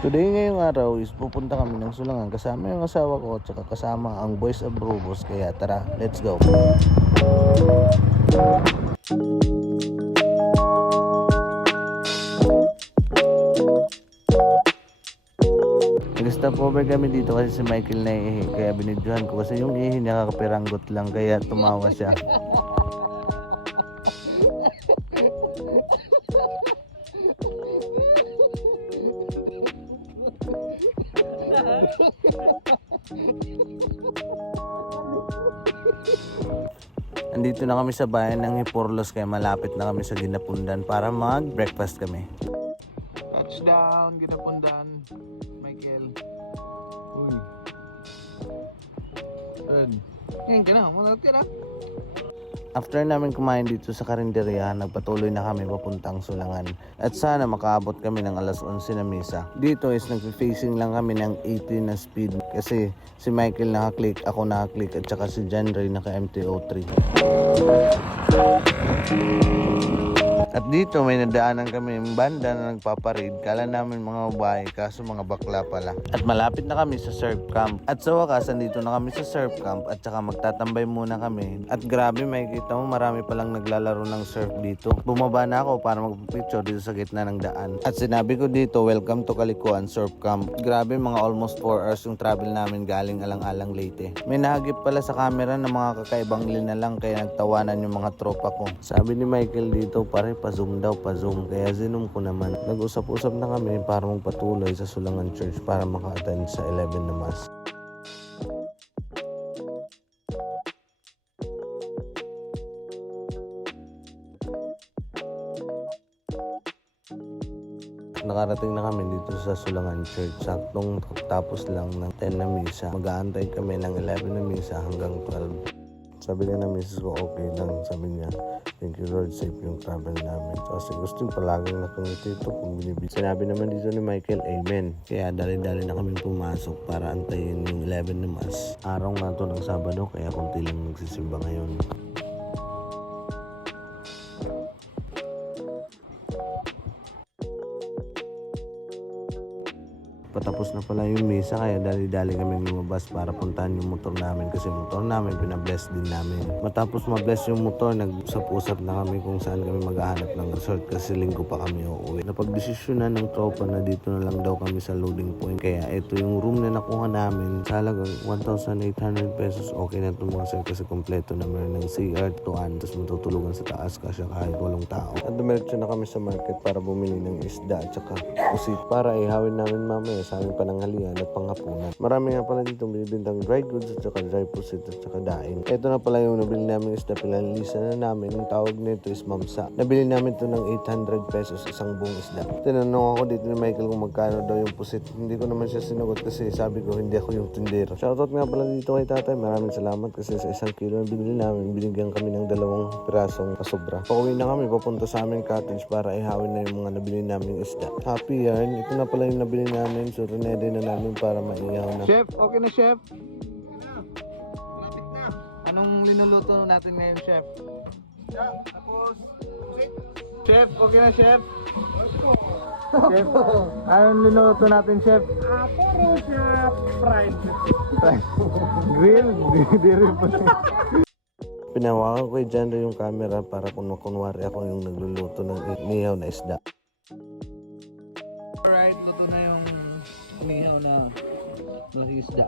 Today ngayong araw is pupunta kami ng Sulangan kasama yung asawa ko at saka kasama ang Boys Abrubos. Kaya tara, let's go. Nag-stop over kami dito kasi si Michael na ihi. Kaya binidyohan ko kasi yung ihi niya kakapiranggot lang kaya tumawa siya. Andito na kami sa bayan ng Hiporlos kaya malapit na kami sa Ginapundan para mag-breakfast kami. Touchdown, Ginapundan, Michael. Uy. Good. Ngayon ka na, malapit ka na. After namin kumain dito sa karinderya, nagpatuloy na kami papuntang Sulangan. At sana makaabot kami ng alas 11 na misa. Dito is nag-facing lang kami ng 80 na speed. Kasi si Michael naka-click, ako naka-click, at saka si John Ray naka-MTO3. At dito may nadaanan kami yung banda na nagpaparid. Kala namin mga babae kaso mga bakla pala. At malapit na kami sa surf camp. At sa wakas andito na kami sa surf camp at saka magtatambay muna kami. At grabe makikita mo marami palang naglalaro ng surf dito. Bumaba na ako para magpipicture dito sa gitna ng daan. At sinabi ko dito, welcome to Kalikuan Surf Camp. Grabe mga almost 4 hours yung travel namin galing Alang-Alang Leyte. May nahagip pala sa camera ng mga kakaibang lina lang kaya nagtawanan yung mga tropa ko. Sabi ni Michael dito, pare pa-zoom daw, pa-zoom. Kaya zinom ko naman. Nag-usap-usap na kami para magpatuloy sa Sulangan Church para maka-attend sa 11 na Mass. Nakarating na kami dito sa Sulangan Church. Saktong tapos lang ng 10 na misa. Mag-aantay kami ng 11 na misa hanggang 12. Sabi nga na misis ko, okay lang. Sabi niya, thank you Lord, safe yung travel namin. So, kasi gusto yung palaging nakangiti ito kung binibig. Sinabi naman dito ni Michael, amen. Kaya dali-dali na kami pumasok para antayin yung 11 na Mass. Araw nga ito ng Sabado, kaya konti lang nagsisimba ngayon. Patapos na pala yung misa kaya dali-dali kami lumabas para puntahan yung motor namin kasi motor namin pinabless din namin. Matapos mabless yung motor, nag-usap-usap na kami kung saan kami maghahanap ng resort kasi linggo pa kami uuwi. Napag-desisyonan ng tropa na dito na lang daw kami sa loading point kaya ito yung room na nakuha namin sa halagang 1,800 pesos. Okay na ito mga sir kasi kompleto na meron ng CR, tuan, tapos matutulugan sa taas kasi kahit walong tao. At dumiretso na kami sa market para bumili ng isda at saka pusit para ihawin namin mamaya sa aming pananghalian at panghapunan. Marami nga pala dito binibintang dry goods at saka dry pusit at saka daing. Ito na pala yung nabili namin isda, pinalisa na namin. Ang tawag nito is mamsa. Nabili namin ito ng 800 pesos isang buong isda. Tinanong ako dito ni Michael kung magkano daw yung pusit. Hindi ko naman siya sinagot kasi sabi ko hindi ako yung tindero. Shoutout nga pala dito kay tatay. Maraming salamat kasi sa 1 kilo na binili namin, binigyan kami ng 2 pirasong pasobra. Pauwi na kami papunta sa aming cottage para ihawin na yung mga nabili namin isda. Happy yarn. Ito na pala yung nabili namin. So, ready na namin para maiyaw na. Chef, okay na chef? Malapit na. Anong linuluto natin ngayon, chef? Yeah, tapos, pusit. Chef, okay na chef? Chef, anong linuluto natin, chef? Puro siya fried. Grill? Di rin po. Pinawakan ko dyan yung camera para kunwari ako yung nagluluto ng inihaw na isda. Alright, luto na yung inihaw na malaking isda.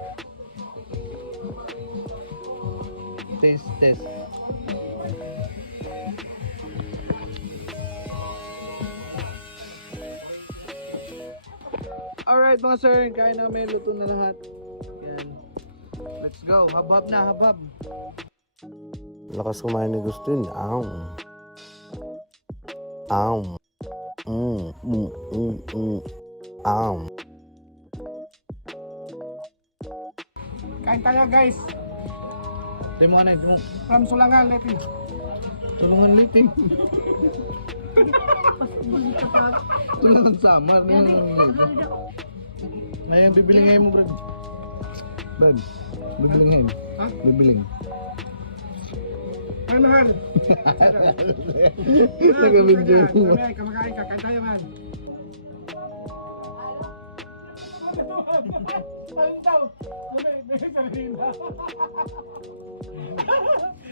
Test. Alright mga sir, kain namin, luto na lahat. Yan. Let's go, habab na, habab. Lakas kumain ni Gustin. Aw. Kain tayo guys. Tayo mo ka na, ito mo. From Sulangan, Leyte. Tulungan liting. Tulungan samar. Ngayon, bibiling ngayon mo, Brad. Brad, bibiling ngayon. Ha? Bibiling. Ay, mahal. Nag-video mo. Kumakain ka, kain tayo man. Ayun daw. May sarina.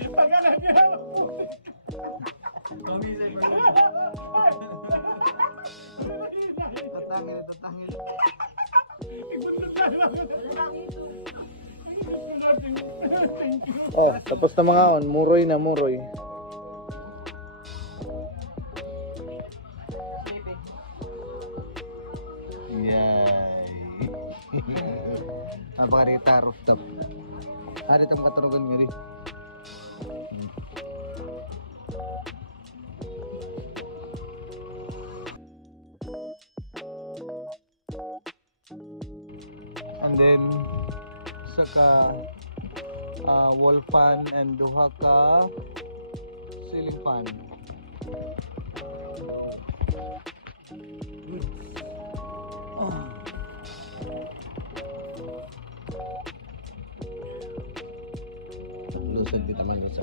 Pagkalan niya. Tatangil. Oh, tapos na mga on. Muroy na, muroy. Yay. Napakarita rooftop. Ari itong paturugan nga rin. And then saka wall fan and duha ka ceiling fan. Lusad kita man sa.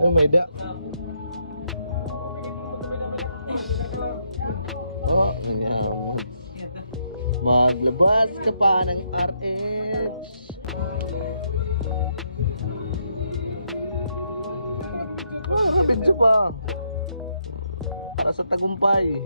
Oh, may da. Oh, ayan. Maglabas ka pa ng RH. Ah, video pa. Nasa tagumpay.